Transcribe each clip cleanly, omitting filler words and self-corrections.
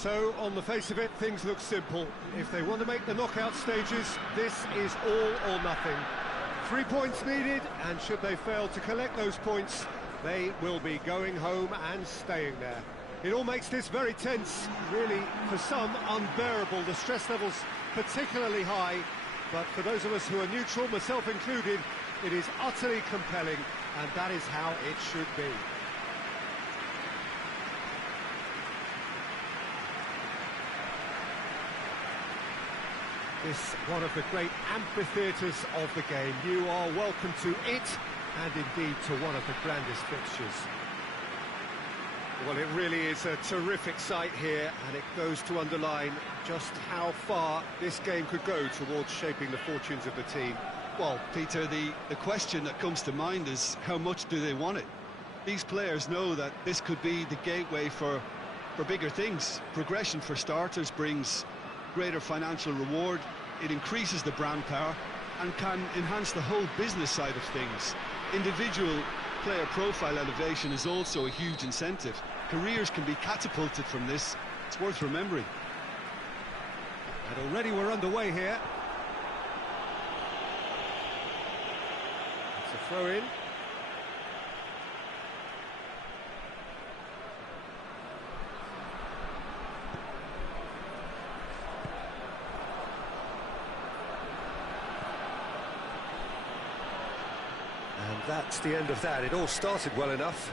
So, on the face of it, things look simple. If they want to make the knockout stages, this is all or nothing. 3 points needed, and should they fail to collect those points, they will be going home and staying there. It all makes this very tense, really, for some, unbearable. The stress levels particularly high, but for those of us who are neutral, myself included, it is utterly compelling, and that is how it should be. This one of the great amphitheatres of the game. You are welcome to it, and indeed to one of the grandest fixtures. Well, it really is a terrific sight here, and it goes to underline just how far this game could go towards shaping the fortunes of the team. Well, Peter, the question that comes to mind is how much do they want it? These players know that this could be the gateway for bigger things. Progression, for starters, brings greater financial reward, it increases the brand power and can enhance the whole business side of things. Individual player profile elevation is also a huge incentive. Careers can be catapulted from this. It's worth remembering. And already we're underway here. It's a throw-in. And that's the end of that. It all started well enough.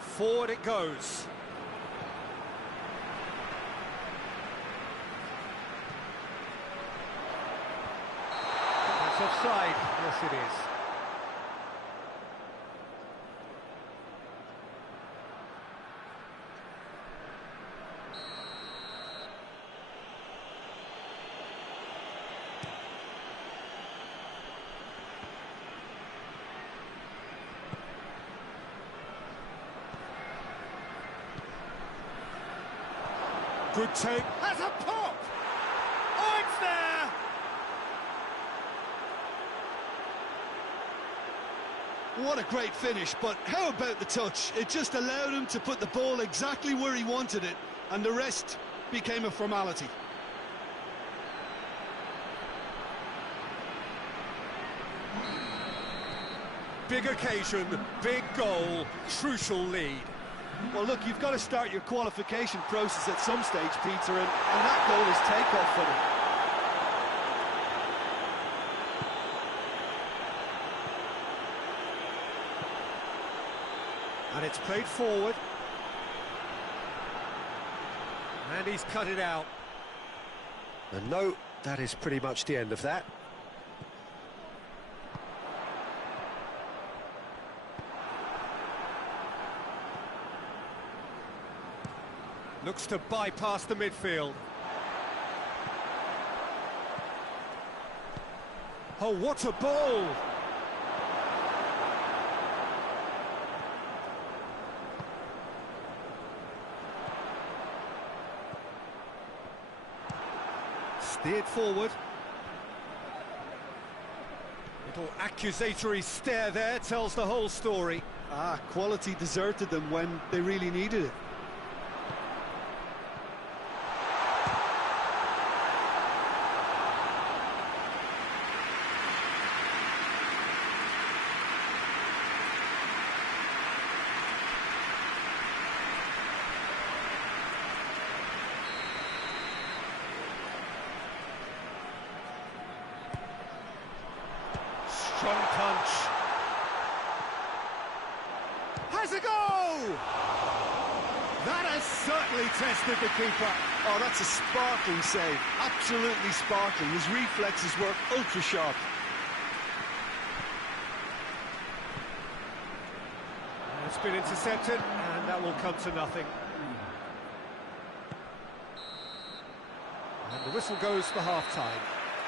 Forward it goes. That's offside. Yes, it is. Good take. Has a pop! Oh, it's there! What a great finish, but how about the touch? It just allowed him to put the ball exactly where he wanted it, and the rest became a formality. Big occasion, big goal, crucial lead. Well, look, you've got to start your qualification process at some stage, Peter, and that goal is take-off for them. And it's played forward. And he's cut it out. And no, that is pretty much the end of that. Looks to bypass the midfield. Oh, what a ball! Steered forward. Little accusatory stare there tells the whole story. Quality deserted them when they really needed it. Strong punch. Has a go! That has certainly tested the keeper. Oh, that's a sparkling save. Absolutely sparkling. His reflexes were ultra sharp. It's been intercepted, and that will come to nothing. And the whistle goes for half-time.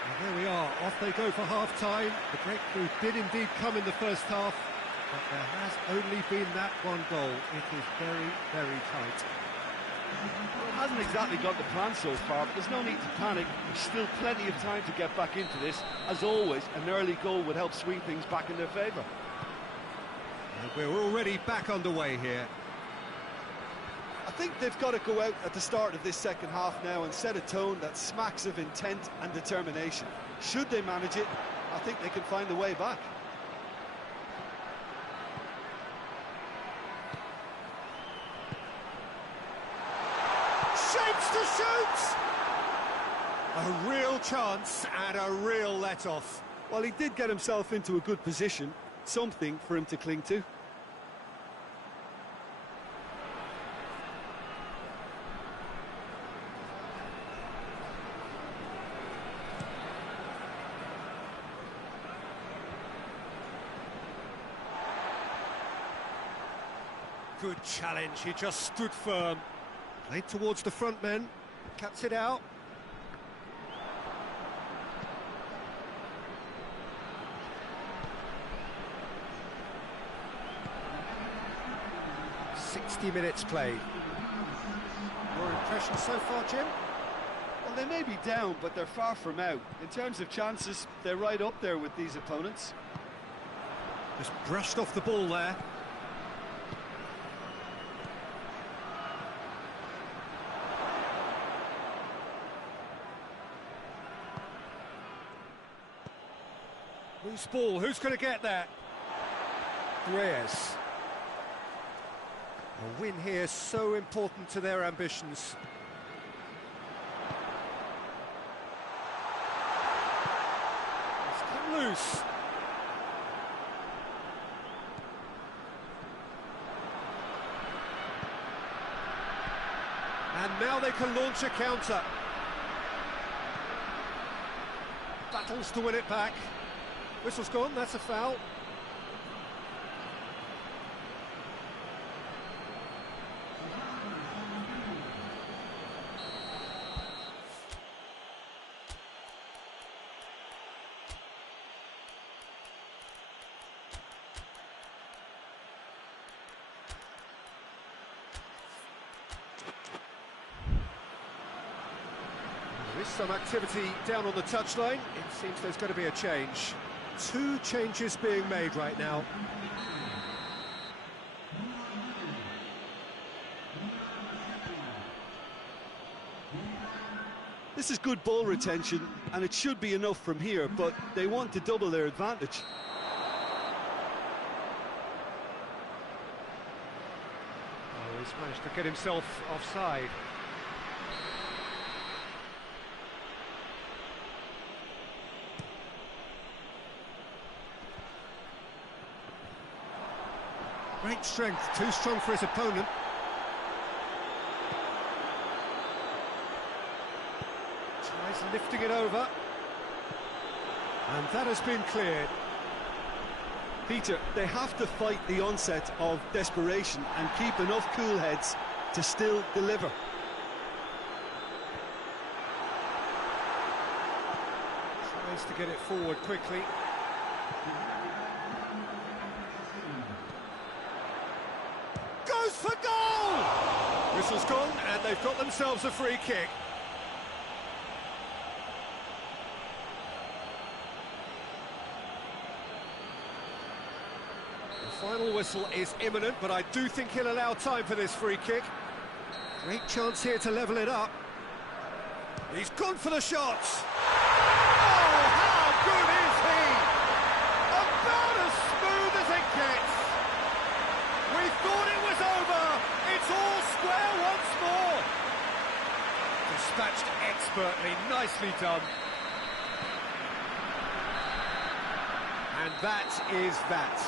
And there we are, off they go for half-time. The breakthrough did indeed come in the first half, but there has only been that one goal. It is very, very tight. Well, it hasn't exactly got the plan so far, but there's no need to panic. There's still plenty of time to get back into this. As always, an early goal would help swing things back in their favour. We're already back underway here. I think they've got to go out at the start of this second half now and set a tone that smacks of intent and determination. Should they manage it, I think they can find a way back. Shapes to shoot! A real chance and a real let-off. Well, he did get himself into a good position, something for him to cling to. Good challenge, he just stood firm. Played towards the front men, cuts it out. .60 minutes played. Your impression so far, Jim? Well, they may be down, but they're far from out. In terms of chances, they're right up there with these opponents. Just brushed off the ball there. Loose ball, who's going to get that? Reyes. A win here so important to their ambitions. It's come loose. And now they can launch a counter. Battles to win it back. Whistle's gone, that's a foul. There is some activity down on the touchline. It seems there's going to be a change. 2 changes being made right now. This is good ball retention, and it should be enough from here, but they want to double their advantage. Oh, he's managed to get himself offside. Great strength, too strong for his opponent. Tries lifting it over. And that has been cleared. Peter, they have to fight the onset of desperation and keep enough cool heads to still deliver. Tries to get it forward quickly. Goes for goal! Whistle's gone, and they've got themselves a free kick. The final whistle is imminent, but I do think he'll allow time for this free kick. Great chance here to level it up. He's gone for the shot. Oh, how good is he? About as smooth as it gets. We thought it was over. It's all square once more. Dispatched expertly, nicely done. And that is that.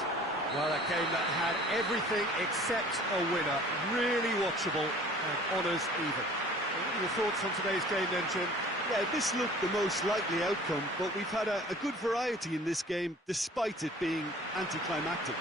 Well, a game that had everything except a winner. Really watchable and honours even. What are your thoughts on today's game then, Jim? Yeah, this looked the most likely outcome, but we've had a good variety in this game, despite it being anticlimactic.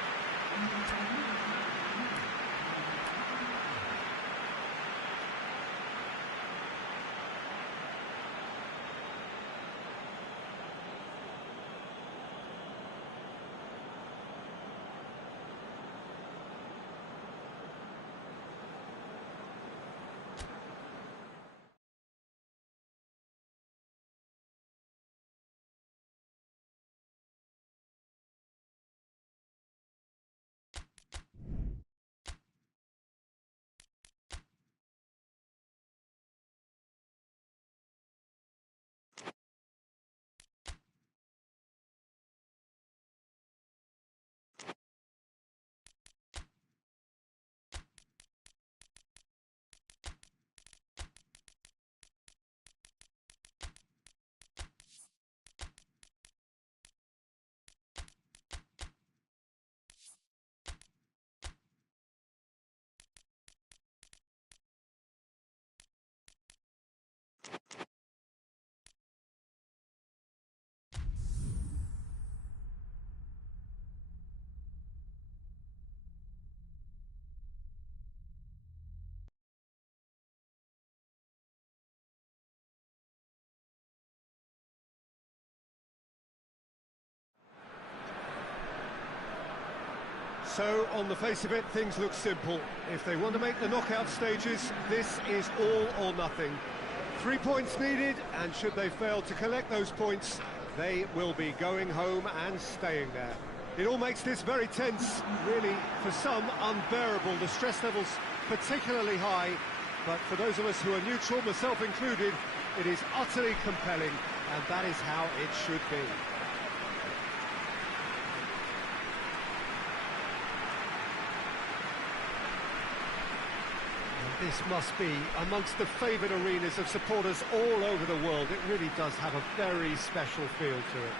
So, on the face of it, things look simple. If they want to make the knockout stages, this is all or nothing. 3 points needed, and should they fail to collect those points, they will be going home and staying there. It all makes this very tense, really, for some, unbearable. The stress level's particularly high, but for those of us who are neutral, myself included, it is utterly compelling, and that is how it should be. This must be amongst the favoured arenas of supporters all over the world. It really does have a very special feel to it.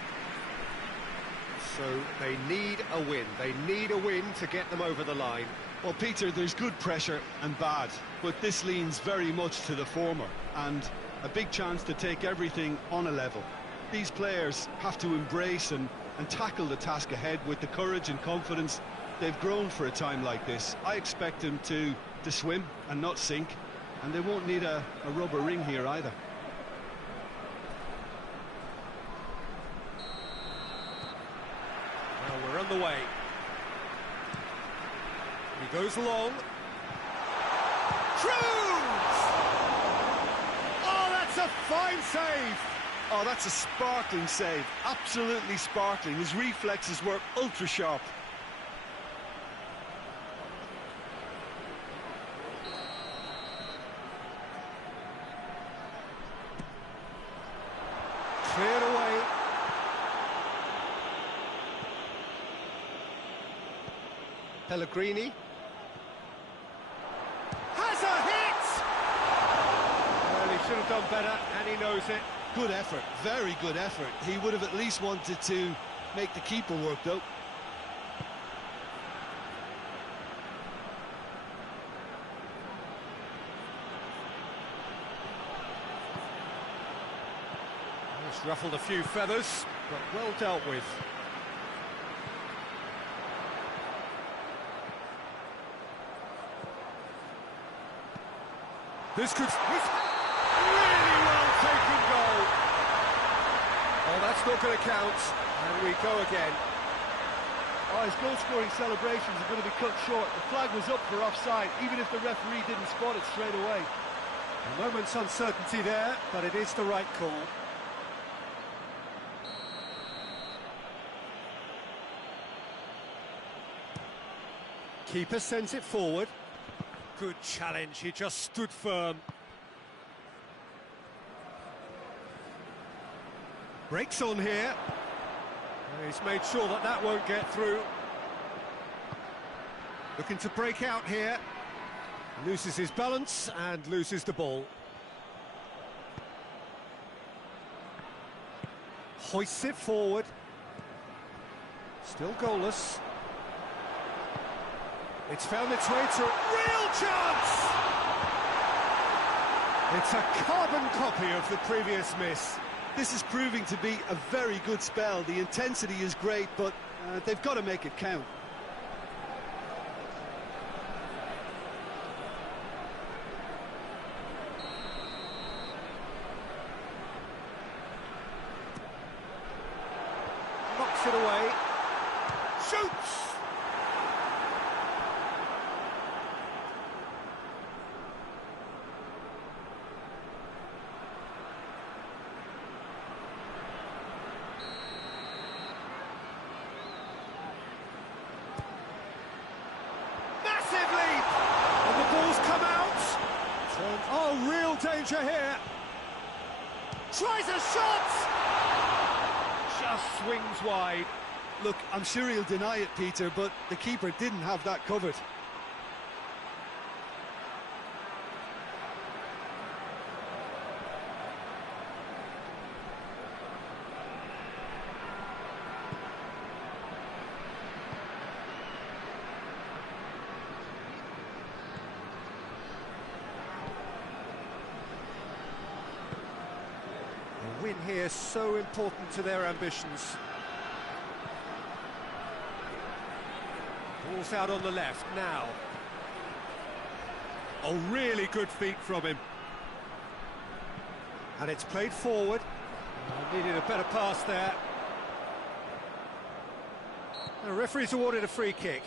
So they need a win. They need a win to get them over the line. Well, Peter, there's good pressure and bad, but this leans very much to the former, and a big chance to take everything on a level. These players have to embrace and tackle the task ahead with the courage and confidence they've grown for a time like this. I expect them to swim and not sink, and they won't need a rubber ring here either. Well, we're on the way. He goes long. Cruz! Oh, that's a fine save! Oh, that's a sparkling save. Absolutely sparkling. His reflexes were ultra-sharp. Cleared away. Pellegrini. Has a hit! Well, he should have done better, and he knows it. Good effort, very good effort. He would have at least wanted to make the keeper work, though. It's ruffled a few feathers, but well dealt with. This could... really well taken goal. Oh, that's not going to count. And we go again. Oh, his goal-scoring celebrations are going to be cut short. The flag was up for offside, even if the referee didn't spot it straight away. A moment's uncertainty there, but it is the right call. Keeper sends it forward. Good challenge, he just stood firm. Breaks on here. He's made sure that that won't get through. Looking to break out here. Loses his balance and loses the ball. Hoists it forward. Still goalless. It's found its way to real chance! It's a carbon copy of the previous miss. This is proving to be a very good spell. The intensity is great, but they've got to make it count. Knocks it away. Shoots! Oh, real danger here. Tries a shot! Just swings wide. Look, I'm sure he'll deny it, Peter, but the keeper didn't have that covered. A win here so important to their ambitions. Ball's out on the left now. Oh, really good feet from him. And it's played forward. Needed a better pass there. The referee's awarded a free kick.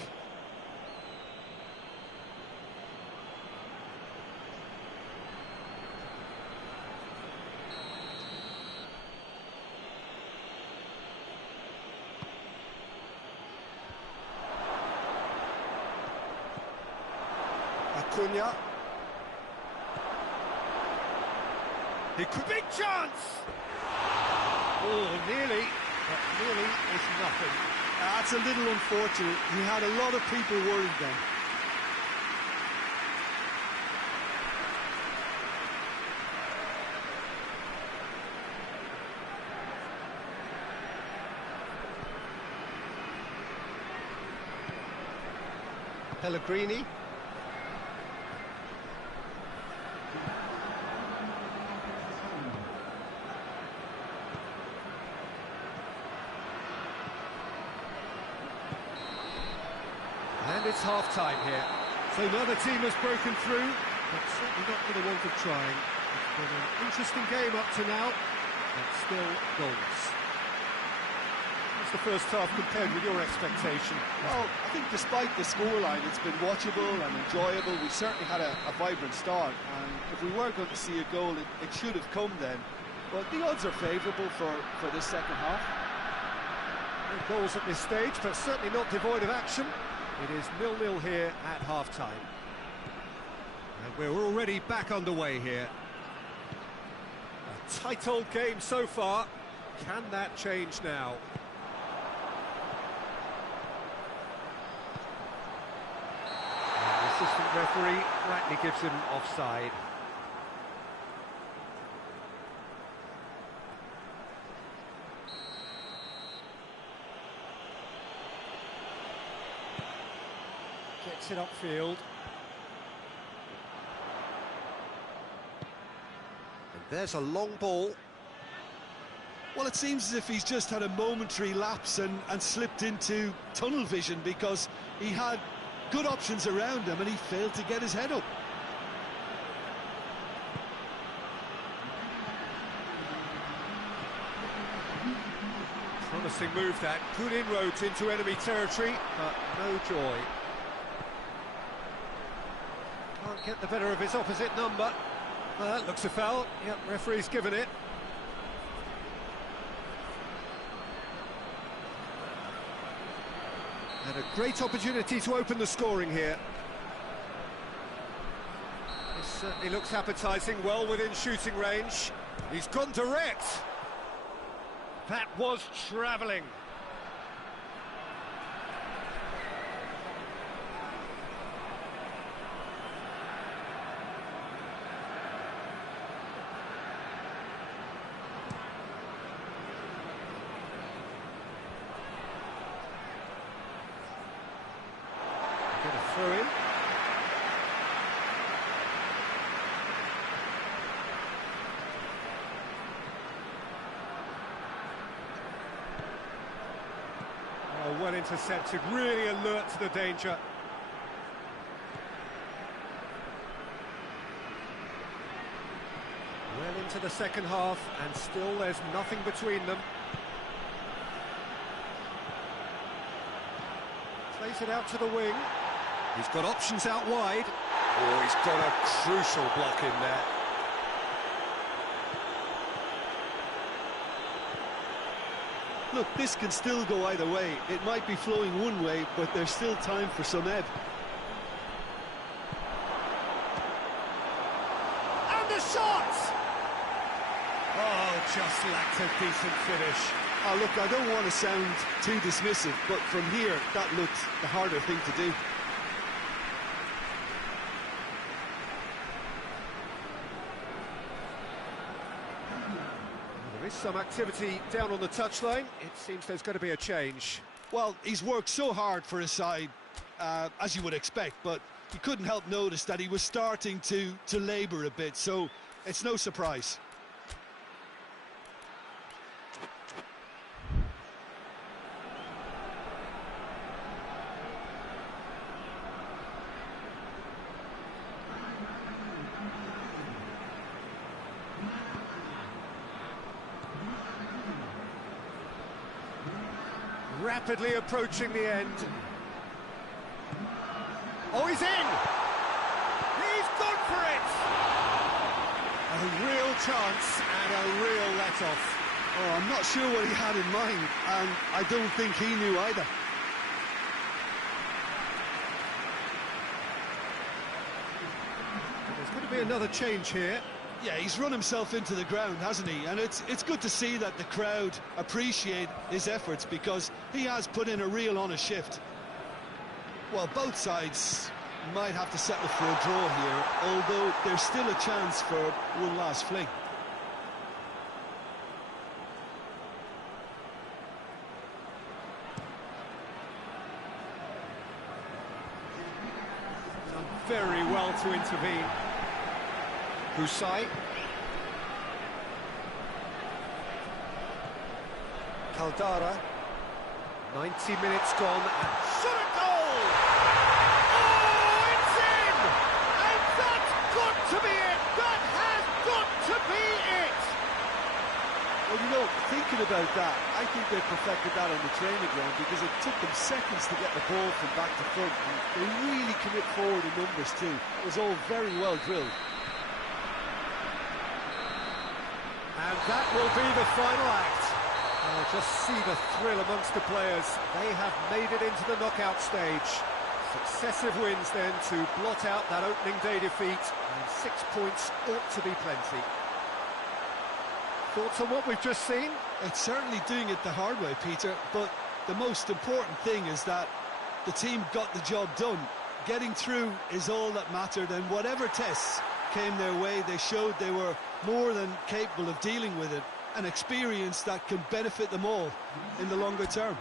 Cunha. He could big chance! Oh, nearly, but nearly is nothing. That's a little unfortunate. He had a lot of people worried then. Pellegrini. And it's half-time here. So neither team has broken through, but certainly not for the want of trying. It's been an interesting game up to now, but still goalless. What's the first half compared with your expectation? Well, I think despite the scoreline, it's been watchable and enjoyable. We certainly had a vibrant start, and if we were going to see a goal, it should have come then. But the odds are favourable for this second half. No goals at this stage, but certainly not devoid of action. It is 0-0 here at half-time. And we're already back underway here. A tight old game so far. Can that change now? And the assistant referee rightly gives him offside. Gets it upfield. And there's a long ball. Well, it seems as if he's just had a momentary lapse and slipped into tunnel vision, because he had good options around him and he failed to get his head up. Promising move that. Good inroads into enemy territory, but no joy. Can't get the better of his opposite number. That looks a foul. Yep, referee's given it. And a great opportunity to open the scoring here. This certainly looks appetising, well within shooting range. He's gone direct. That was travelling. Get a throw in. Oh, well intercepted, really alert to the danger. Well into the second half, and still there's nothing between them. Plays it out to the wing. He's got options out wide. Oh, he's got a crucial block in there. Look, this can still go either way. It might be flowing one way, but there's still time for some ebb. And the shot! Oh, just lacked a decent finish. Oh, look, I don't want to sound too dismissive, but from here, that looked the harder thing to do. There is some activity down on the touchline. It seems there's going to be a change. Well, he's worked so hard for his side, as you would expect, but you couldn't help notice that he was starting to labour a bit, so it's no surprise. Rapidly approaching the end. Oh, he's in! He's gone for it! A real chance and a real let-off. Oh, I'm not sure what he had in mind, and I don't think he knew either. be another change here. Yeah, he's run himself into the ground, hasn't he? And it's good to see that the crowd appreciate his efforts, because he has put in a real honest shift. Well, both sides might have to settle for a draw here, although there's still a chance for one last fling. Done very well to intervene. Husai. Caldara. 90 minutes gone and shot a goal! Oh, it's in! And that's got to be it! That has got to be it! Well, you know, thinking about that, I think they perfected that on the training ground, because it took them seconds to get the ball from back to front, and they really commit forward in numbers too. It was all very well drilled. And that will be the final act. Oh, just see the thrill amongst the players. They have made it into the knockout stage. Successive wins then to blot out that opening day defeat, and 6 points ought to be plenty. Thoughts on what we've just seen? It's certainly doing it the hard way, Peter, but the most important thing is that the team got the job done. Getting through is all that mattered, and whatever tests came their way, they showed they were more than capable of dealing with it, an experience that can benefit them all in the longer term.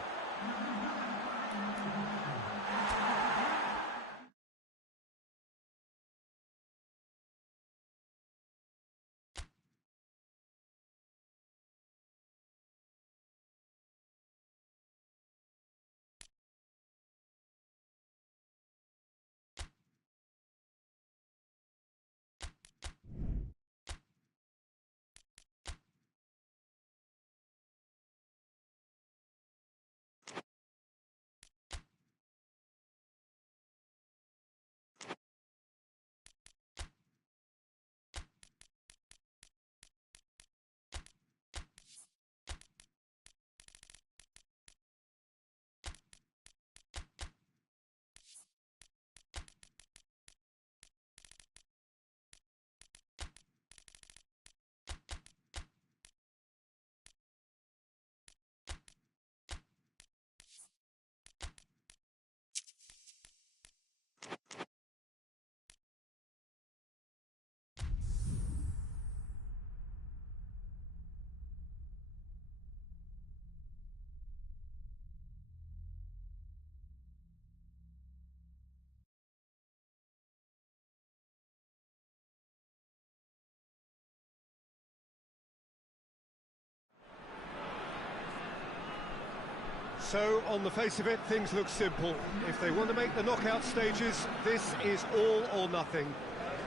So, on the face of it, things look simple. If they want to make the knockout stages, this is all or nothing.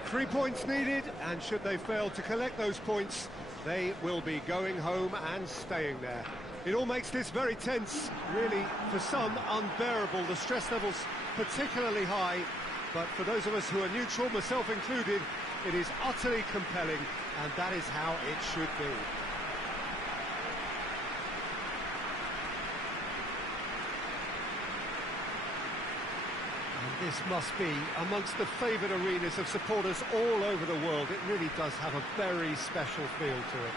3 points needed, and should they fail to collect those points, they will be going home and staying there. It all makes this very tense, really, for some, unbearable. The stress levels particularly high, but for those of us who are neutral, myself included, it is utterly compelling, and that is how it should be. This must be amongst the favoured arenas of supporters all over the world. It really does have a very special feel to it.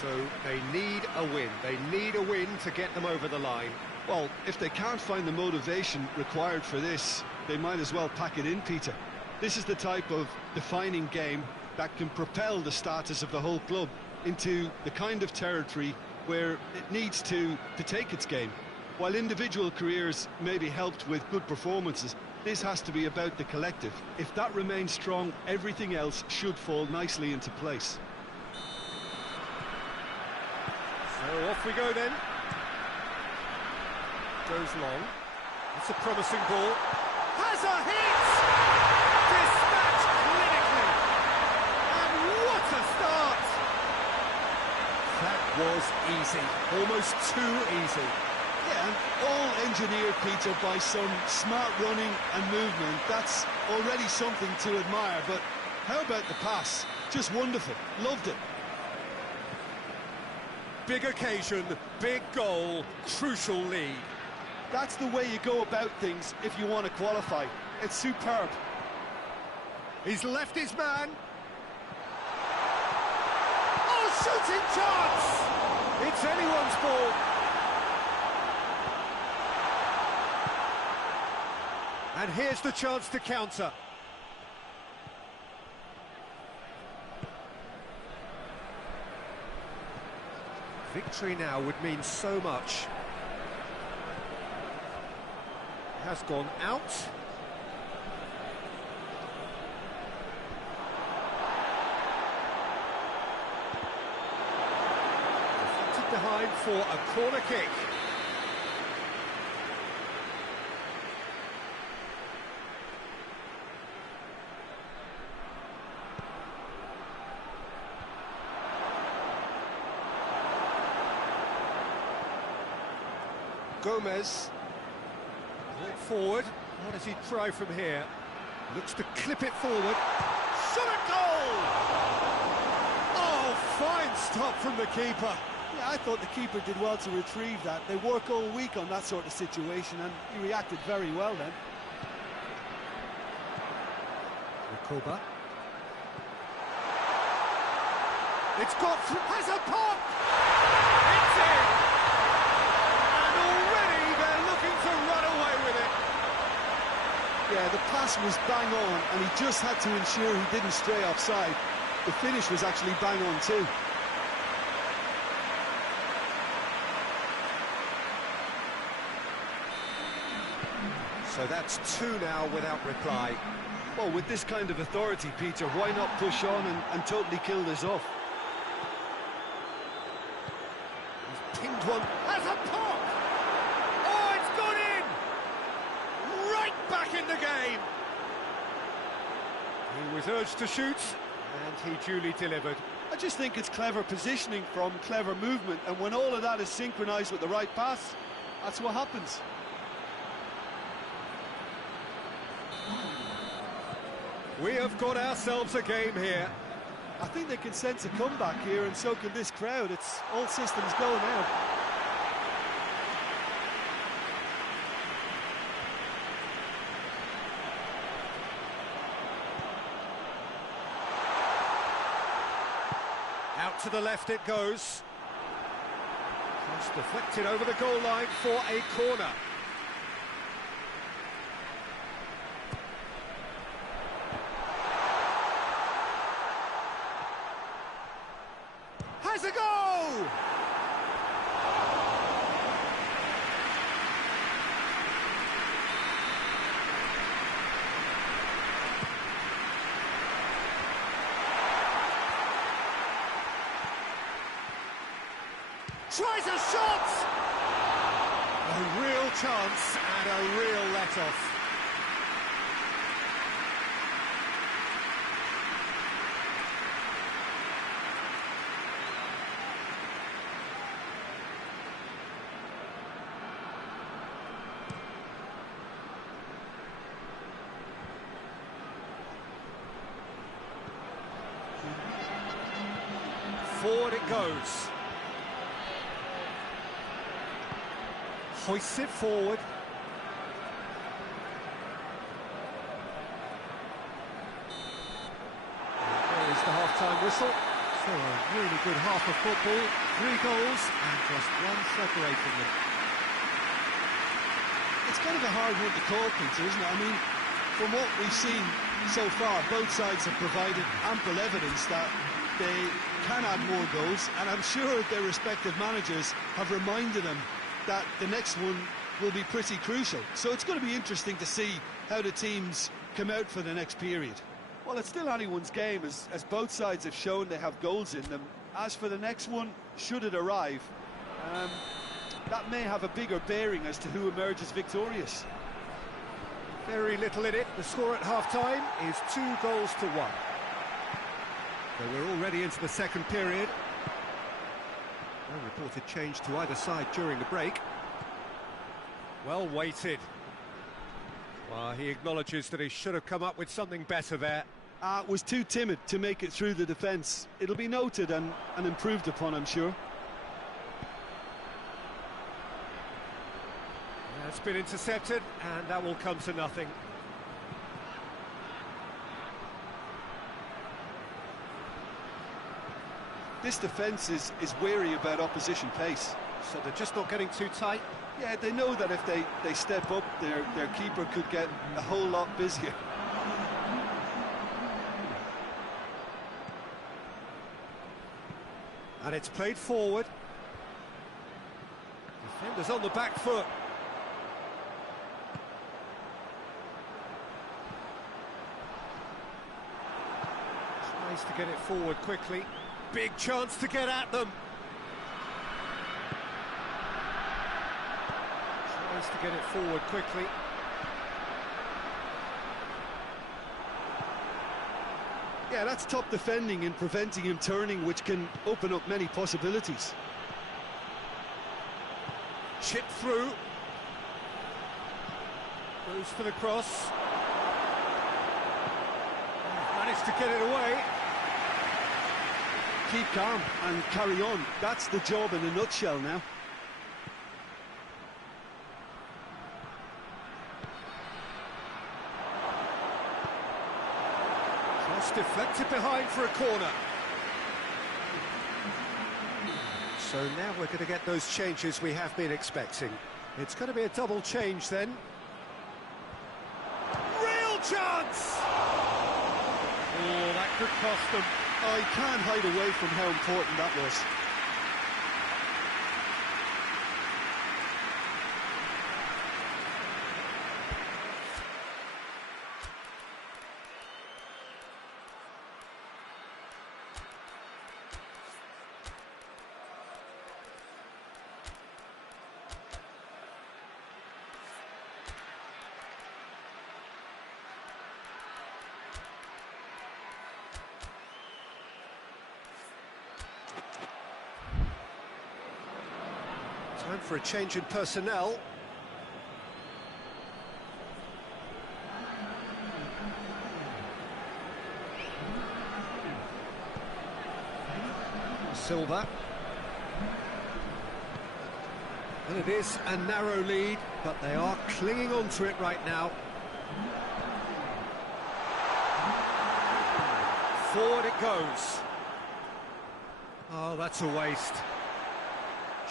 So they need a win. They need a win to get them over the line. Well, if they can't find the motivation required for this, they might as well pack it in, Peter. This is the type of defining game that can propel the status of the whole club into the kind of territory where it needs to take its game. While individual careers may be helped with good performances, this has to be about the collective. If that remains strong, everything else should fall nicely into place. So off we go then. Goes long. It's a promising ball. Has a hit! Dispatched clinically. And what a start! That was easy. Almost too easy. Yeah, and all engineered, Peter, by some smart running and movement. That's already something to admire, but how about the pass? Just wonderful. Loved it. Big occasion, big goal, crucial lead. That's the way you go about things if you want to qualify. It's superb. He's left his man. Oh, shooting chance! It's anyone's ball. And here's the chance to counter. Victory now would mean so much. Has gone out. Deflected behind for a corner kick. Gomez. Brought forward. What does he try from here? Looks to clip it forward. Shot at goal! Oh, fine stop from the keeper. Yeah, I thought the keeper did well to retrieve that. They work all week on that sort of situation, and he reacted very well then. Recoba. It's got through, has a pop! It's in! And already they're looking to run away with it. Yeah, the pass was bang on, and he just had to ensure he didn't stray offside. The finish was actually bang on too. So that's two now without reply. Well, with this kind of authority, Peter, why not push on and totally kill this off? He's pinged one, has a pop! Oh, it's gone in! Right back in the game! He was urged to shoot, and he duly delivered. I just think it's clever positioning from clever movement, and when all of that is synchronised with the right pass, that's what happens. We have got ourselves a game here. I think they can sense a comeback here, and so can this crowd. It's all systems go now. Out to the left it goes. Cross deflected over the goal line for a corner. Has a go! Tries a shot! A real chance and a real let-off. Forward it goes. Hoists it forward. There is the half-time whistle. So a really good half of football. 3 goals and just one separating them. It's kind of a hard one to call, Peter, isn't it? I mean, from what we've seen so far, both sides have provided ample evidence that they can add more goals, and I'm sure their respective managers have reminded them that the next one will be pretty crucial. So it's going to be interesting to see how the teams come out for the next period. Well, it's still anyone's game, as both sides have shown they have goals in them. As for the next one, should it arrive, that may have a bigger bearing as to who emerges victorious. Very little in it. The score at half-time is 2-1. So we're already into the second period. No reported change to either side during the break. Well weighted. Well, he acknowledges that he should have come up with something better there. Was too timid to make it through the defence. It'll be noted and improved upon, I'm sure. It's been intercepted, and that will come to nothing. This defence is wary about opposition pace. So they're just not getting too tight. Yeah, they know that if they step up, their keeper could get a whole lot busier. And it's played forward. Defenders on the back foot. Tries to get it forward quickly. Big chance to get at them. Tries to get it forward quickly. Yeah, that's top defending and preventing him turning, which can open up many possibilities. Chip through. Goes for the cross. Managed to get it away. Keep calm and carry on. That's the job in a nutshell now. Cross deflected behind for a corner. So now we're going to get those changes we have been expecting. It's going to be a double change then. Real chance! Oh, that could cost them. Oh, he can't hide away from how important that was. Time for a change in personnel. Silva. And it is a narrow lead, but they are clinging on to it right now. Forward it goes. Oh, that's a waste.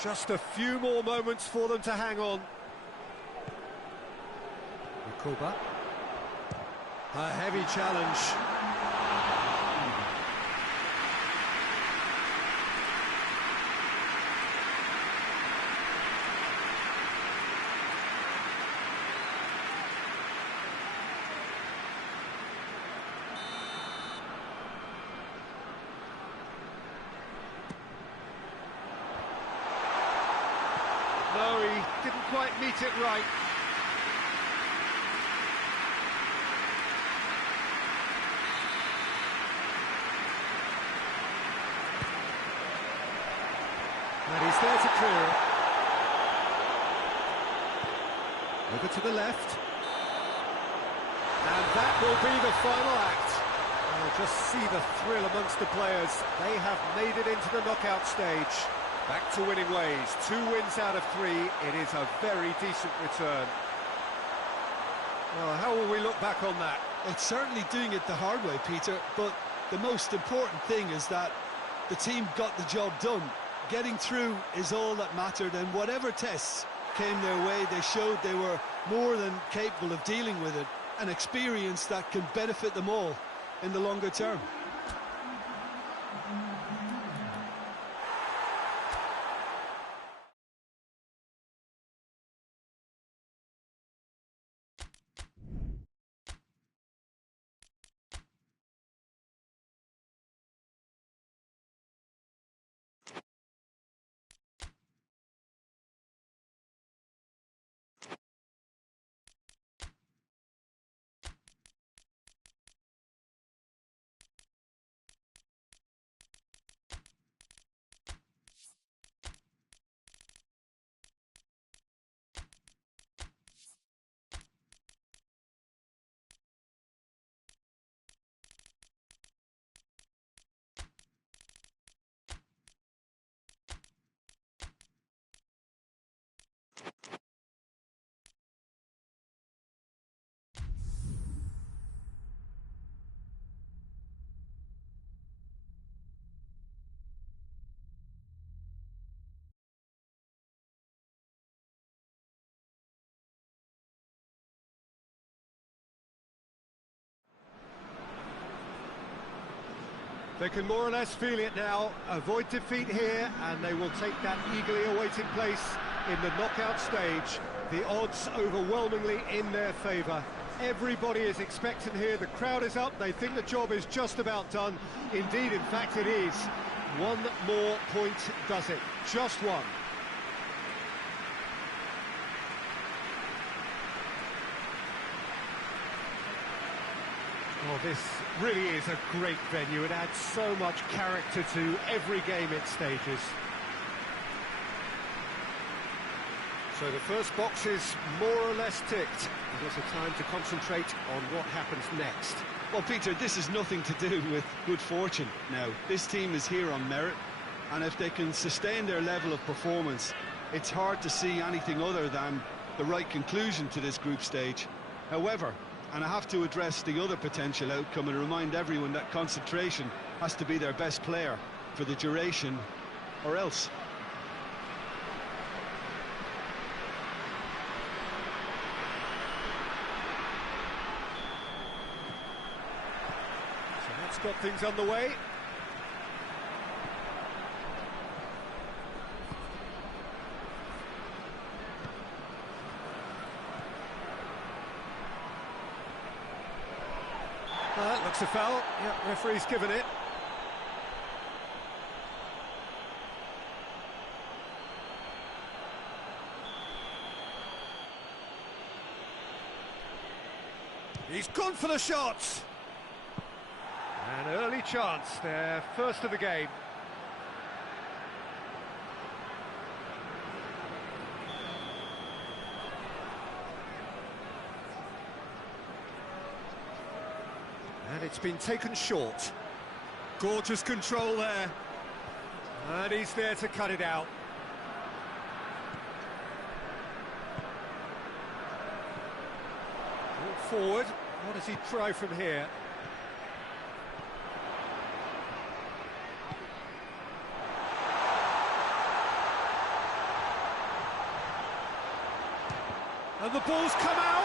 Just a few more moments for them to hang on. Yakuba. A heavy challenge. No, he didn't quite meet it right. And he's there to clear it. Over to the left. And that will be the final act. Oh, just see the thrill amongst the players. They have made it into the knockout stage. Back to winning ways. 2 wins out of 3. It is a very decent return. Well, how will we look back on that? It's certainly doing it the hard way, Peter, but the most important thing is that the team got the job done. Getting through is all that mattered, and whatever tests came their way, they showed they were more than capable of dealing with it. An experience that can benefit them all in the longer term. They can more or less feel it now, avoid defeat here, and they will take that eagerly awaited place in the knockout stage. The odds overwhelmingly in their favour. Everybody is expectant here, the crowd is up, they think the job is just about done. Indeed, in fact it is. One more point does it, just one. Oh, this really is a great venue. It adds so much character to every game it stages. So the first box is more or less ticked. There's a time to concentrate on what happens next. Well, Peter, this is nothing to do with good fortune now. This team is here on merit, and if they can sustain their level of performance, it's hard to see anything other than the right conclusion to this group stage. However, and I have to address the other potential outcome and remind everyone that concentration has to be their best player for the duration, or else. So that's got things underway. That looks a foul. Yep, referee's given it. He's gone for the shot. An early chance, their first of the game. And it's been taken short. Gorgeous control there. And he's there to cut it out. Ball forward. What does he try from here? And the ball's come out.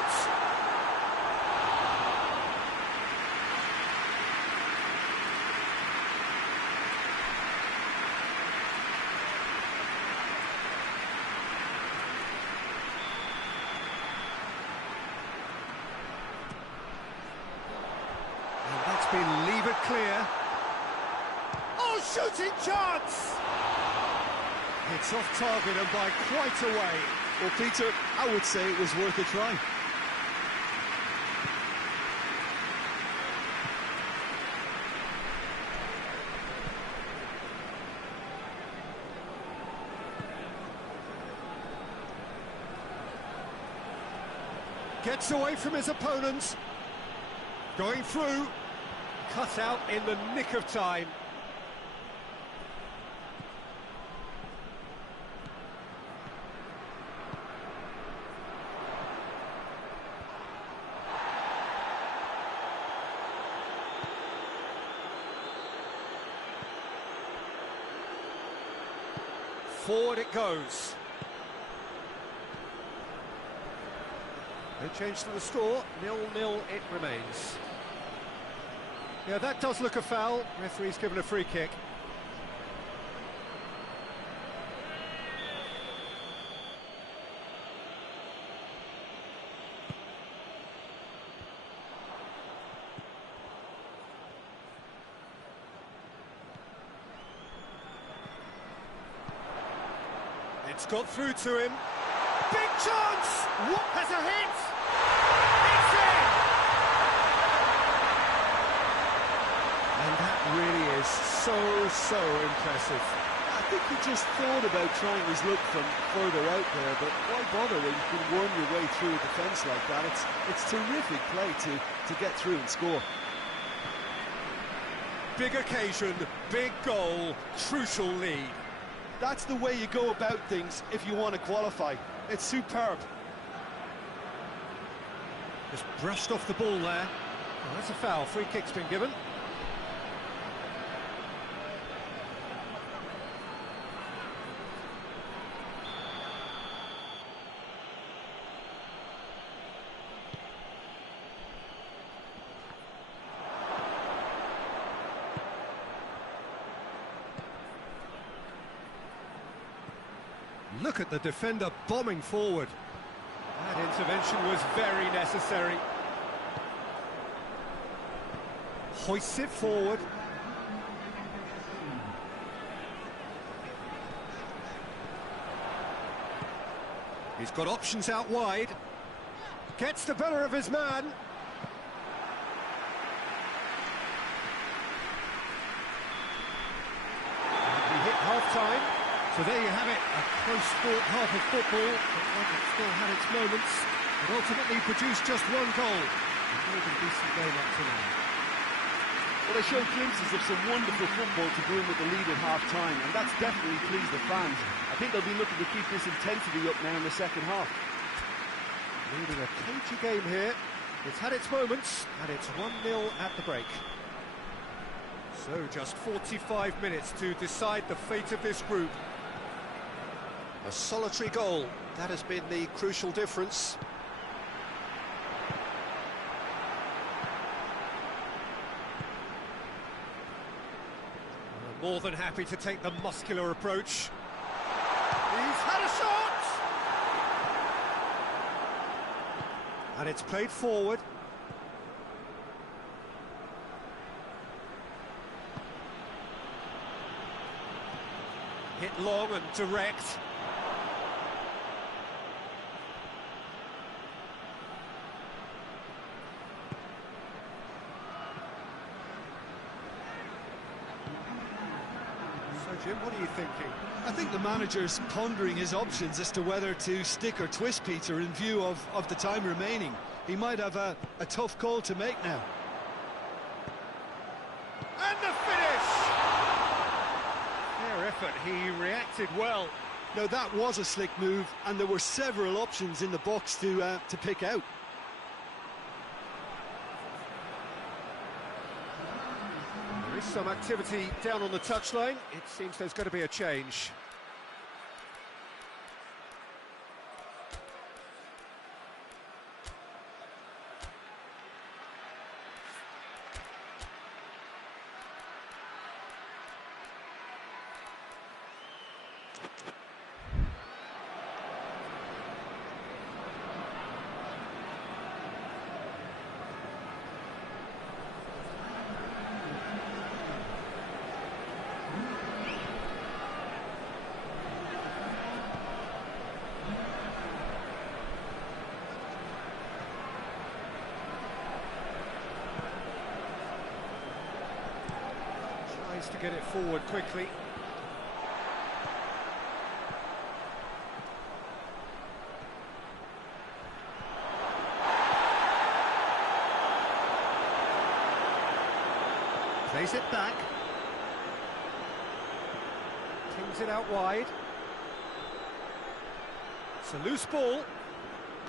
Been levered clear. Oh, shooting chance! It's off target and by quite a way. Well, Peter, I would say it was worth a try. Gets away from his opponents. Going through. Cut out in the nick of time. Forward it goes. No change to the score, 0-0 it remains. Yeah, that does look a foul. Referee's given a free kick. It's got through to him. Big chance! What has a hit? It's in! And that really is so impressive. I think he just thought about trying his luck from further out there, but why bother when you can worm your way through a defence like that? It's terrific play to get through and score. Big occasion, big goal, crucial lead. That's the way you go about things if you want to qualify. It's superb. Just brushed off the ball there. Oh, that's a foul. Free kick's been given. Look at the defender bombing forward. That intervention was very necessary. Hoists it forward. He's got options out wide. Gets the better of his man. We hit half-time. So there you have it, a close-fought half of football, but one that still had its moments, but ultimately produced just one goal. A more than decent game up to now. Well, they showed glimpses of some wonderful football to go in with the lead at half-time, and that's definitely pleased the fans. I think they'll be looking to keep this intensity up now in the second half. Leading a cagey game here. It's had its moments, and it's 1-0 at the break. So just 45 minutes to decide the fate of this group. A solitary goal, that has been the crucial difference. More than happy to take the muscular approach. He's had a shot! And it's played forward. Hit long and direct. Jim, what are you thinking? I think the manager's pondering his options as to whether to stick or twist, Peter, in view of the time remaining. He might have a tough call to make now. And the finish! Fair effort, he reacted well. No, that was a slick move, and there were several options in the box to pick out. There is some activity down on the touchline. It seems there's going to be a change. To get it forward quickly. Plays it back. Tings it out wide. It's a loose ball.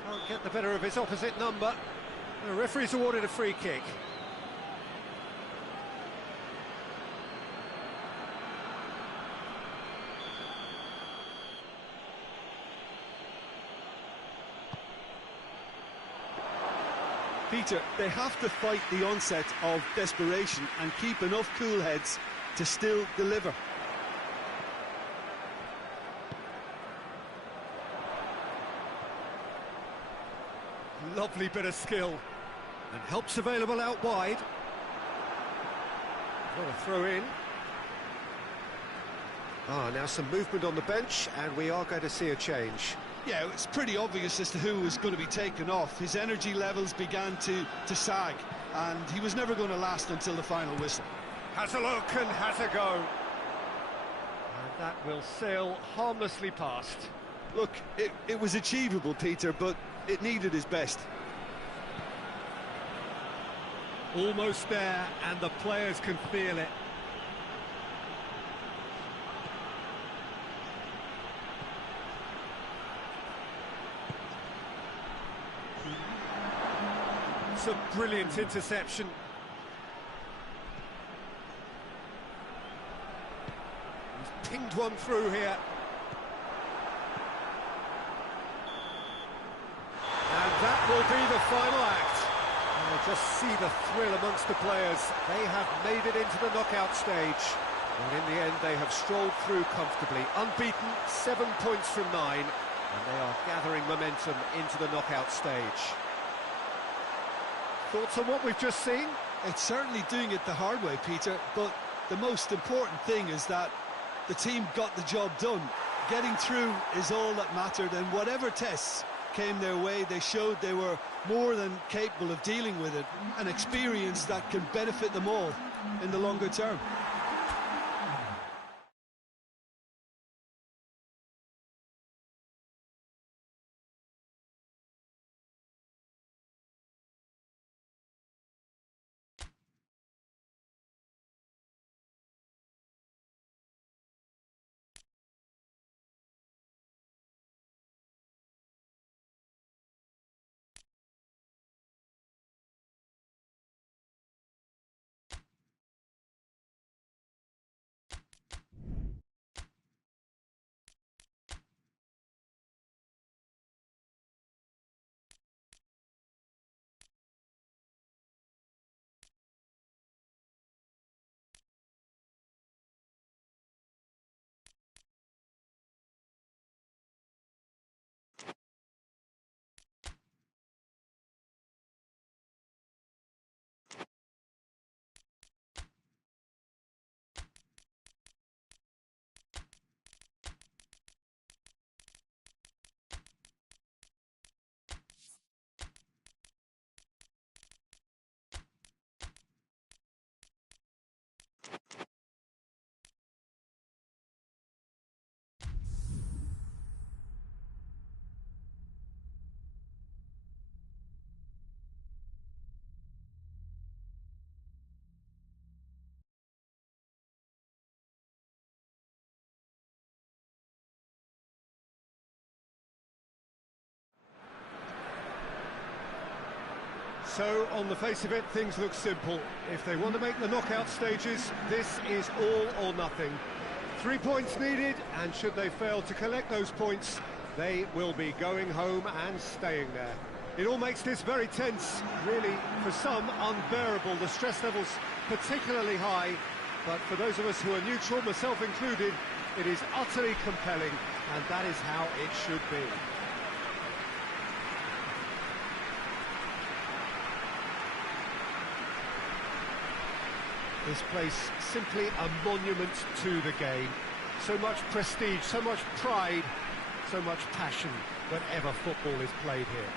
Can't get the better of his opposite number. The referee's awarded a free kick. Peter, they have to fight the onset of desperation and keep enough cool heads to still deliver. Lovely bit of skill. And help's available out wide. What a throw in. Now some movement on the bench, and we are going to see a change. Yeah, it's pretty obvious as to who was going to be taken off. His energy levels began to sag, and he was never going to last until the final whistle. Has a look and has a go. And that will sail harmlessly past. Look, it was achievable, Peter, but it needed his best. Almost there, and the players can feel it. It's a brilliant interception. He's pinged one through here. And that will be the final act. Just see the thrill amongst the players. They have made it into the knockout stage. Well, in the end, they have strolled through comfortably, unbeaten, 7 points from 9, and they are gathering momentum into the knockout stage. Thoughts on what we've just seen? It's certainly doing it the hard way, Peter, but the most important thing is that the team got the job done. Getting through is all that mattered, and whatever tests came their way, they showed they were more than capable of dealing with it, an experience that can benefit them all in the longer term. So, on the face of it, things look simple. If they want to make the knockout stages, this is all or nothing. 3 points needed, and should they fail to collect those points, they will be going home and staying there. It all makes this very tense, really, for some, unbearable. The stress levels particularly high, but for those of us who are neutral, myself included, it is utterly compelling, and that is how it should be. This place simply a monument to the game. So much prestige, so much pride, so much passion whenever football is played here.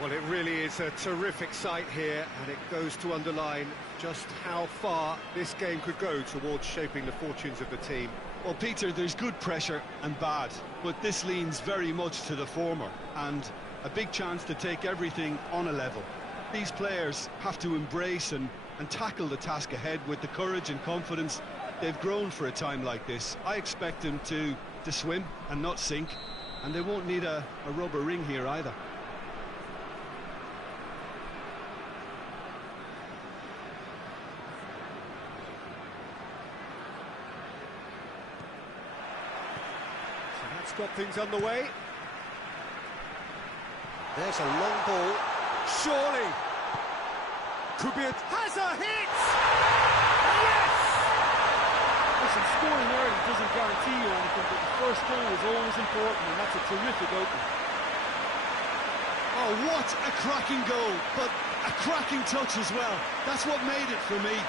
Well, it really is a terrific sight here, and it goes to underline just how far this game could go towards shaping the fortunes of the team. Well, Peter, there's good pressure and bad, but this leans very much to the former, and a big chance to take everything on a level. These players have to embrace and tackle the task ahead with the courage and confidence they've grown for a time like this. I expect them to swim and not sink, and they won't need a rubber ring here either. So that's got things underway. There's a long ball. Surely! Could be has a hit! Yes! Listen, scoring early doesn't guarantee you anything, but the first goal is always important, and that's a terrific opening. Oh, what a cracking goal, but a cracking touch as well. That's what made it for me.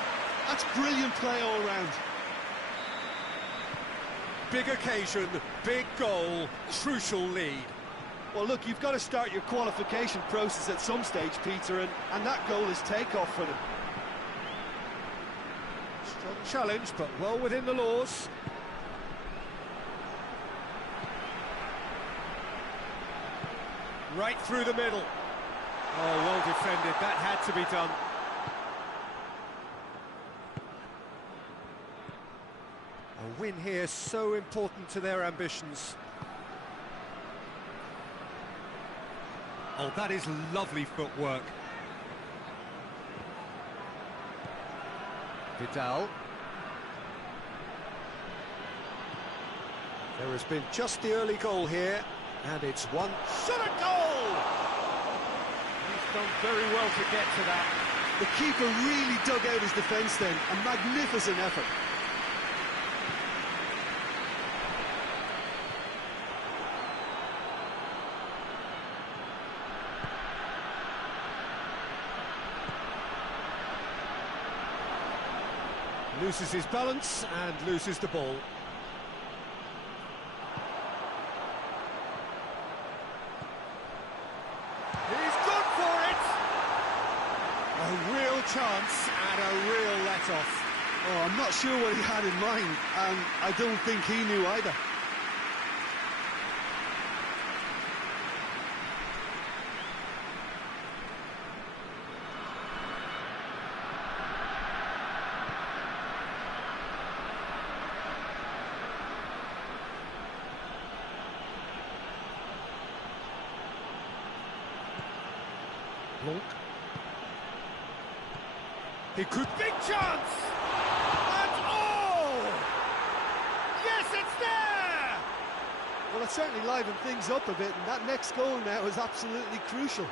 That's brilliant play all round. Big occasion, big goal, crucial lead. Well, look, you've got to start your qualification process at some stage, Peter, and that goal is takeoff for them. Strong challenge, but well within the laws. Right through the middle. Oh, well defended. That had to be done. A win here so important to their ambitions. Oh, that is lovely footwork. Vidal. There has been just the early goal here, and it's one shot at goal! He's done very well to get to that. The keeper really dug out his defence then. A magnificent effort. Loses his balance and loses the ball. He's gone for it! A real chance and a real let-off. Oh, I'm not sure what he had in mind, and I don't think he knew either. Blanc. He could... Big chance! And oh! Yes, it's there! Well, it certainly livened things up a bit, and that next goal now is absolutely crucial.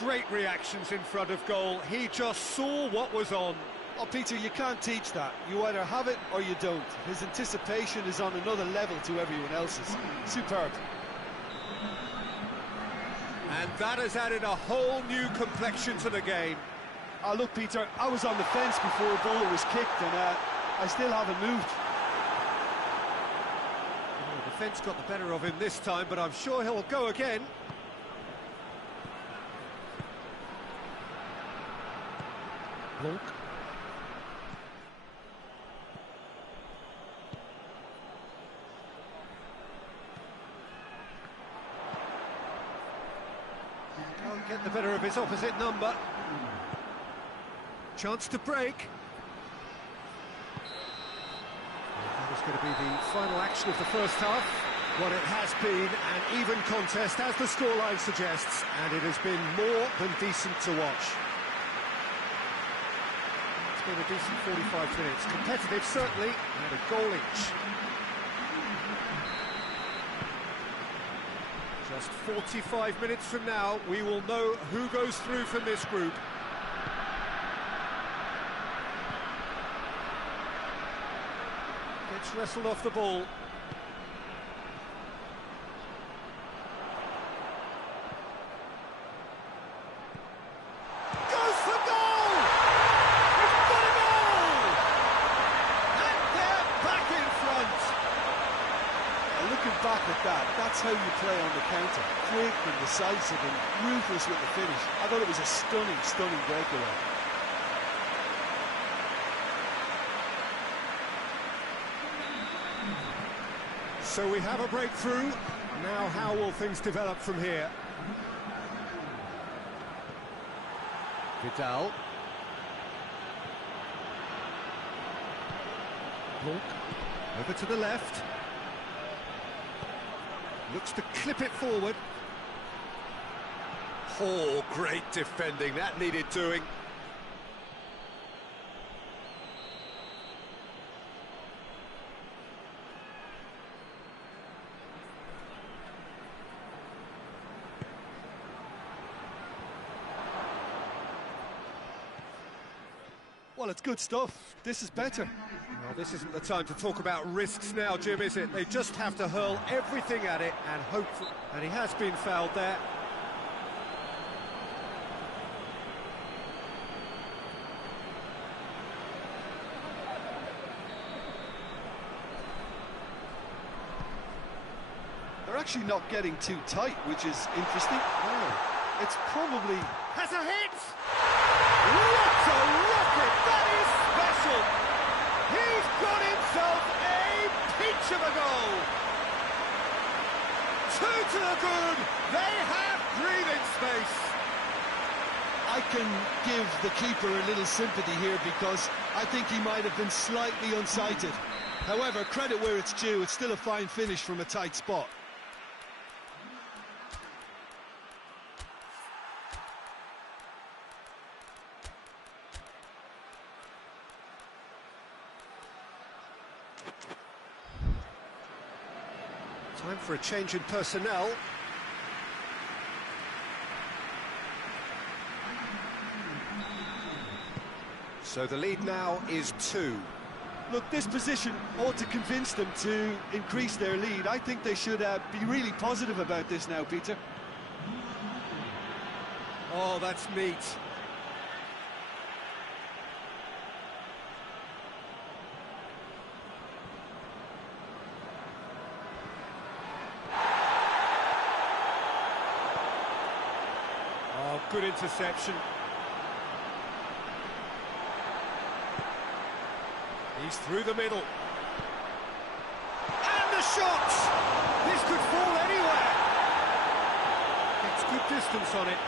Great reactions in front of goal. He just saw what was on. Oh, Peter, you can't teach that. You either have it or you don't. His anticipation is on another level to everyone else's. Superb. And that has added a whole new complexion to the game. Oh, look, Peter, I was on the fence before the ball was kicked, and I still haven't moved. Well, the defence got the better of him this time, but I'm sure he'll go again. Blanc. Can't get the better of his opposite number. Chance to break. That is going to be the final action of the first half. What it has been an even contest, as the scoreline suggests, and it has been more than decent to watch. It's been a decent 45 minutes. Competitive, certainly, and a goal each. Just 45 minutes from now, we will know who goes through from this group. Gets wrestled off the ball. Goes for goal! It's got a goal! And they're back in front. Looking back at that, that's how you play on the counter. Quick and decisive and ruthless with the finish. I thought it was a stunning, stunning breakaway. So we have a breakthrough. Now how will things develop from here? Vidal. Blanc. Over to the left. Looks to clip it forward. Oh, great defending. That needed doing. Well, it's good stuff. This is better. Well, this isn't the time to talk about risks now, Jim, is it? They just have to hurl everything at it and hope for... And he has been fouled there. They're actually not getting too tight, which is interesting. Oh. It's probably... Has a hit! What a rocket! That is special! He's got himself a peach of a goal! Two to the good! They have breathing space! I can give the keeper a little sympathy here because I think he might have been slightly unsighted. However, credit where it's due, it's still a fine finish from a tight spot. Time for a change in personnel. So the lead now is 2. Look, this position ought to convince them to increase their lead. I think they should be really positive about this now, Peter. Oh, that's meat. Oh, good interception. He's through the middle. And the shot! This could fall anywhere. It's good distance on it.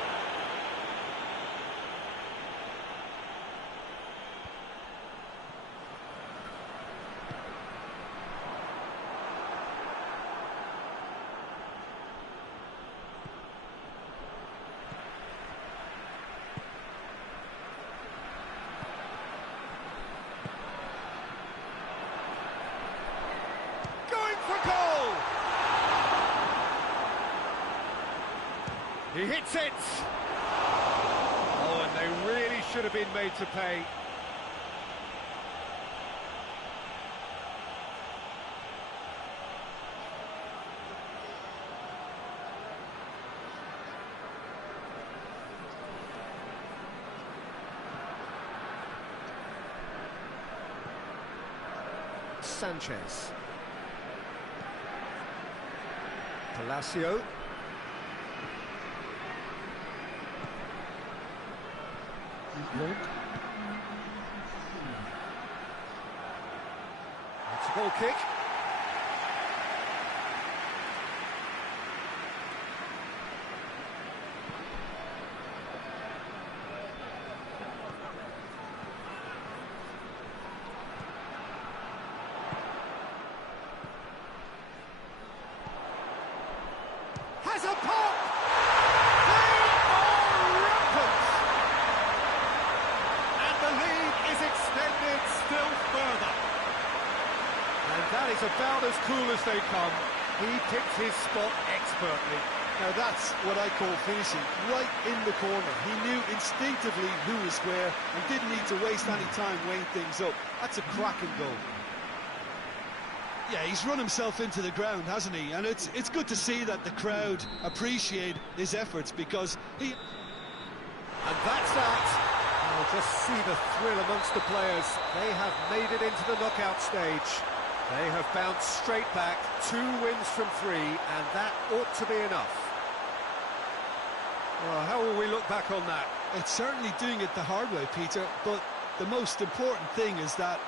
He hits it! Oh, and they really should have been made to pay. Sanchez. Palacio. It's a goal kick. Has a pop! Extended still further. And that is about as cool as they come. He picked his spot expertly. Now that's what I call finishing, right in the corner. He knew instinctively who was where and didn't need to waste any time weighing things up. That's a cracking goal. Yeah, he's run himself into the ground, hasn't he? And it's good to see that the crowd appreciate his efforts, because he... And that's that. Just see the thrill amongst the players. They have made it into the knockout stage. They have bounced straight back, 2 wins from 3, and that ought to be enough. Well, how will we look back on that? It's certainly doing it the hard way, Peter, but the most important thing is that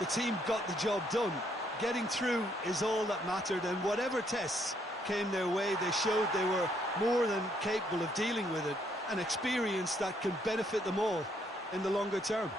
the team got the job done. Getting through is all that mattered, and whatever tests came their way, they showed they were more than capable of dealing with it, an experience that can benefit them all in the longer term.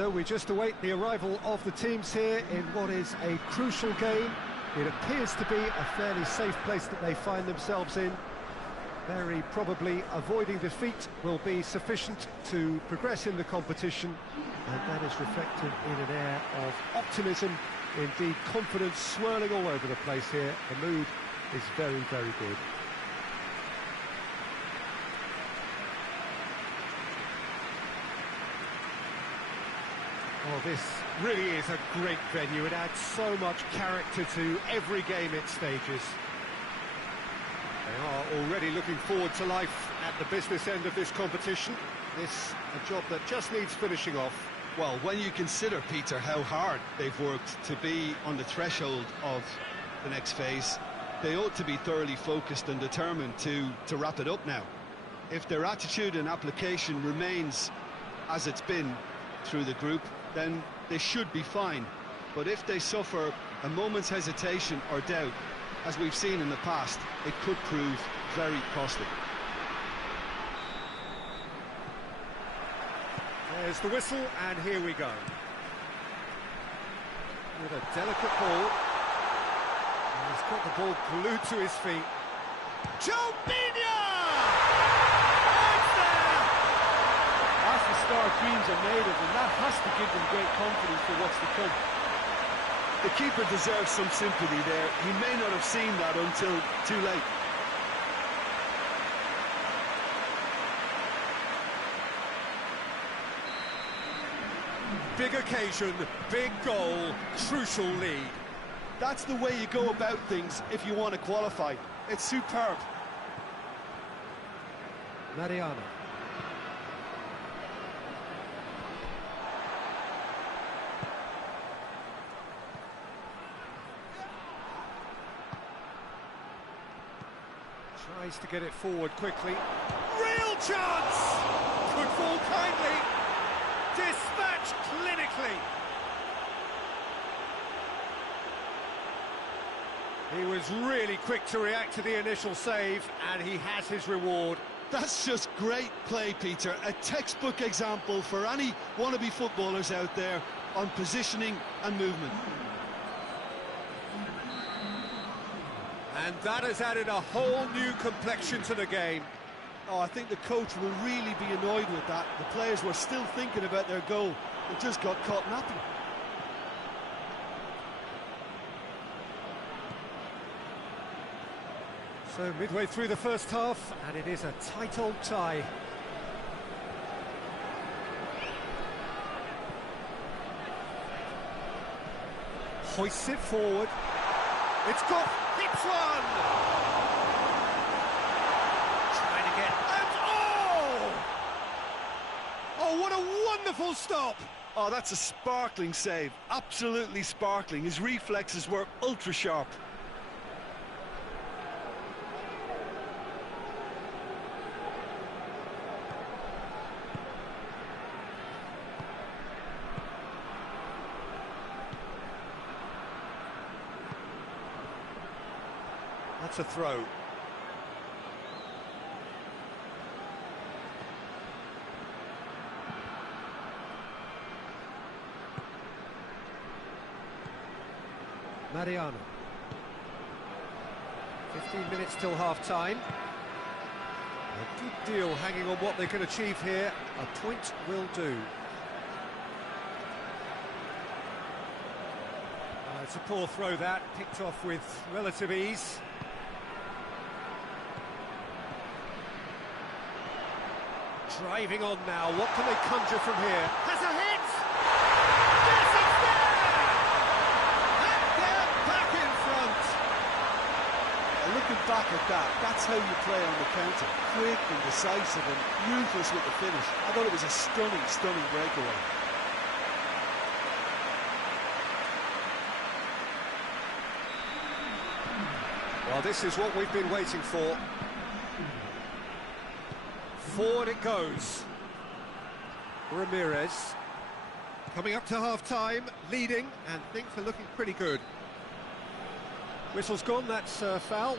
So we just await the arrival of the teams here in what is a crucial game. It appears to be a fairly safe place that they find themselves in. Very probably avoiding defeat will be sufficient to progress in the competition, and that is reflected in an air of optimism, indeed confidence swirling all over the place here. The mood is very, very good. Well, this really is a great venue. It adds so much character to every game it stages. They are already looking forward to life at the business end of this competition. This a job that just needs finishing off. Well, when you consider, Peter, how hard they've worked to be on the threshold of the next phase, they ought to be thoroughly focused and determined to wrap it up now. If their attitude and application remains as it's been through the group, then they should be fine. But if they suffer a moment's hesitation or doubt, as we've seen in the past, it could prove very costly. There's the whistle, and here we go. With a delicate ball. And he's got the ball glued to his feet. Chobinha! That's the start dreams are made of, and that has to give them great confidence for what's to come. The keeper deserves some sympathy there. He may not have seen that until too late. Big occasion, big goal, crucial lead. That's the way you go about things if you want to qualify. It's superb. Mariano. Tries to get it forward quickly. Real chance! Could fall kindly. Dispatched clinically. He was really quick to react to the initial save, and he has his reward. That's just great play, Peter. A textbook example for any wannabe footballers out there on positioning and movement. And that has added a whole new complexion to the game. Oh, I think the coach will really be annoyed with that. The players were still thinking about their goal and just got caught napping. So midway through the first half, and it is a tight old tie. Hoists it forward. It's got hits one. Trying to get and oh, what a wonderful stop! Oh, that's a sparkling save. Absolutely sparkling. His reflexes were ultra sharp. That's a throw. Mariano. 15 minutes till half-time. A good deal hanging on what they can achieve here. A point will do. It's a poor throw that, picked off with relative ease. Driving on now, what can they conjure from here? Has a hit! Yes, it's there! And they're back in front! Looking back at that, that's how you play on the counter. Quick and decisive and ruthless with the finish. I thought it was a stunning, stunning breakaway. Well, this is what we've been waiting for. Forward it goes. Ramirez. Coming up to half-time, leading, and things are looking pretty good. Whistle's gone, that's foul.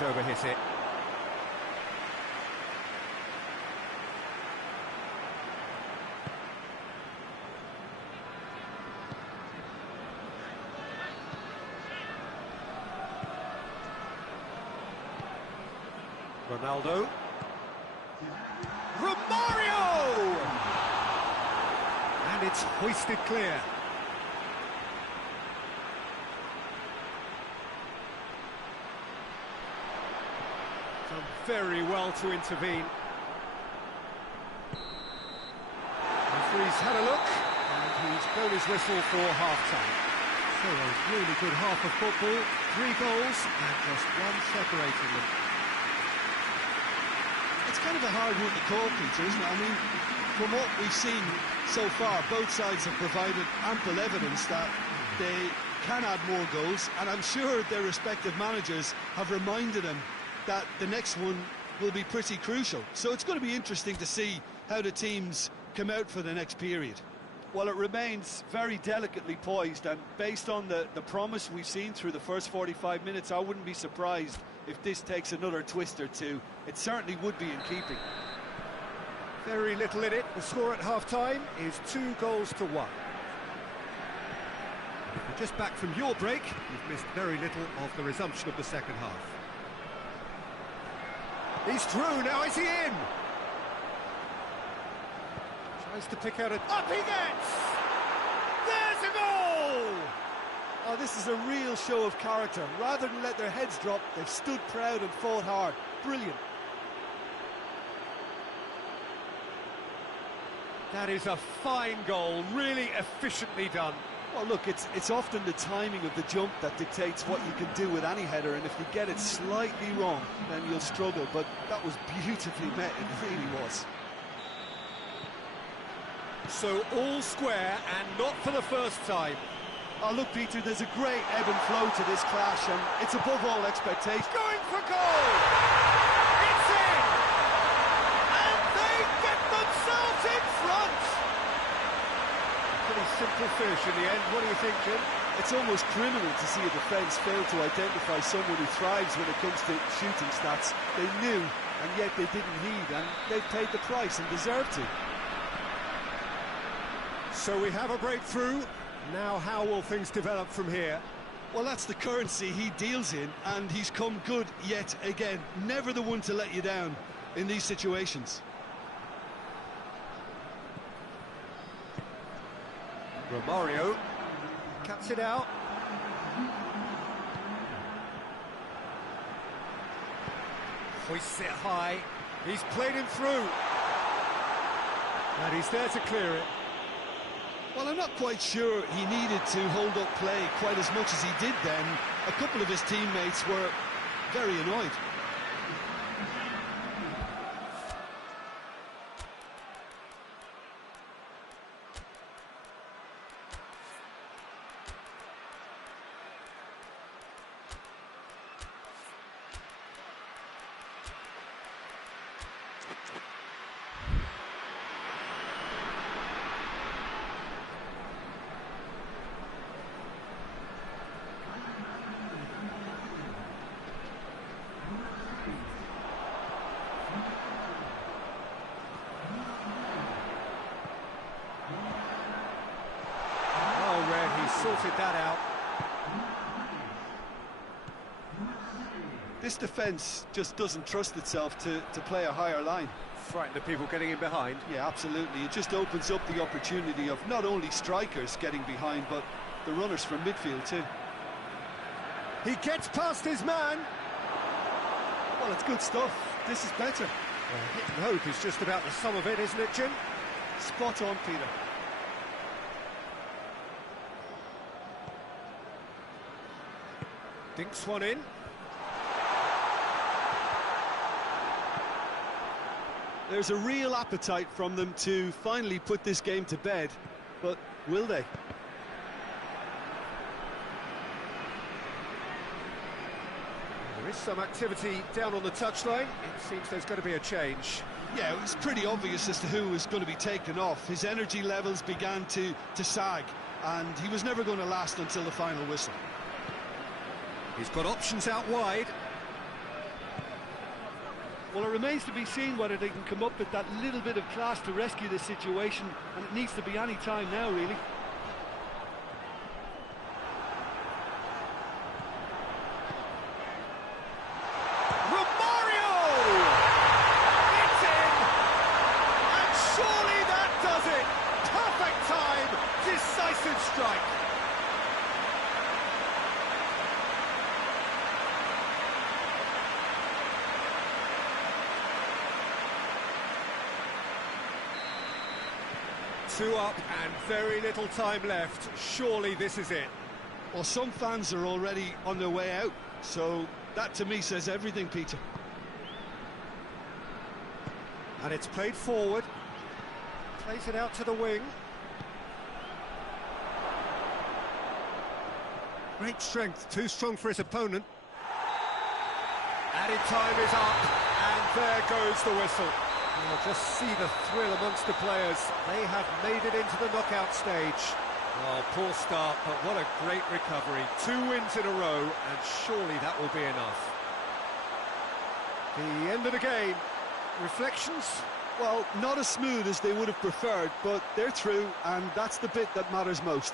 overhit it. Ronaldo. Romario! And it's hoisted clear. Done very well to intervene. Referee's had a look, and he's blown his whistle for half-time. So a really good half of football, 3 goals, and just one separating them. It's kind of a hard one to call, Peter, isn't it? I mean, from what we've seen so far, both sides have provided ample evidence that they can add more goals, and I'm sure their respective managers have reminded them that the next one will be pretty crucial. So it's going to be interesting to see how the teams come out for the next period. Well, it remains very delicately poised, and based on the promise we've seen through the first 45 minutes, I wouldn't be surprised if this takes another twist or two. It certainly would be in keeping. Very little in it. The score at half-time is 2 goals to 1. If you're just back from your break, you've missed very little of the resumption of the second half. He's through, now is he in? Tries to pick out a... Up he gets! There's a goal! Oh, this is a real show of character. Rather than let their heads drop, they've stood proud and fought hard. Brilliant. That is a fine goal, really efficiently done. Well, look, it's often the timing of the jump that dictates what you can do with any header, and if you get it slightly wrong, then you'll struggle. But that was beautifully met, it really was. So all square, and not for the first time. Oh, look, Peter, there's a great ebb and flow to this clash, and it's above all expectation. Going for goal! It's in! And they get themselves in front! Pretty simple finish in the end. What do you think, Jim? It's almost criminal to see a defence fail to identify someone who thrives when it comes to shooting stats. They knew, and yet they didn't heed, and they've paid the price and deserve to. So we have a breakthrough. Now how will things develop from here? Well, that's the currency he deals in, and he's come good yet again. Never the one to let you down in these situations. Romario cuts it out. Hoists it high. He's played him through. And he's there to clear it. Well, I'm not quite sure he needed to hold up play quite as much as he did then. A couple of his teammates were very annoyed. Sorted that out. This defence just doesn't trust itself to play a higher line. Frighten the people getting in behind. Yeah, absolutely. It just opens up the opportunity of not only strikers getting behind, but the runners from midfield too. He gets past his man. Well, it's good stuff. This is better. Well, hit and hope is just about the sum of it, isn't it, Jim? Spot on, Peter. Dinks one in. There's a real appetite from them to finally put this game to bed, but will they? There is some activity down on the touchline. It seems there's going to be a change. Yeah, it was pretty obvious as to who was going to be taken off. His energy levels began to sag, and he was never going to last until the final whistle. He's got options out wide. Well, it remains to be seen whether they can come up with that little bit of class to rescue this situation, and it needs to be any time now, really. Romario! It's in! And surely that does it! Perfect time, decisive strike. Two up and very little time left. Surely this is it. Well, some fans are already on their way out, so that to me says everything, Peter. And it's played forward. Plays it out to the wing. Great strength, too strong for his opponent. Added time is up, and there goes the whistle. Well, just see the thrill amongst the players. They have made it into the knockout stage. Oh, poor start, but what a great recovery. 2 wins in a row, and surely that will be enough. The end of the game. Reflections? Well, not as smooth as they would have preferred, but they're through, and that's the bit that matters most.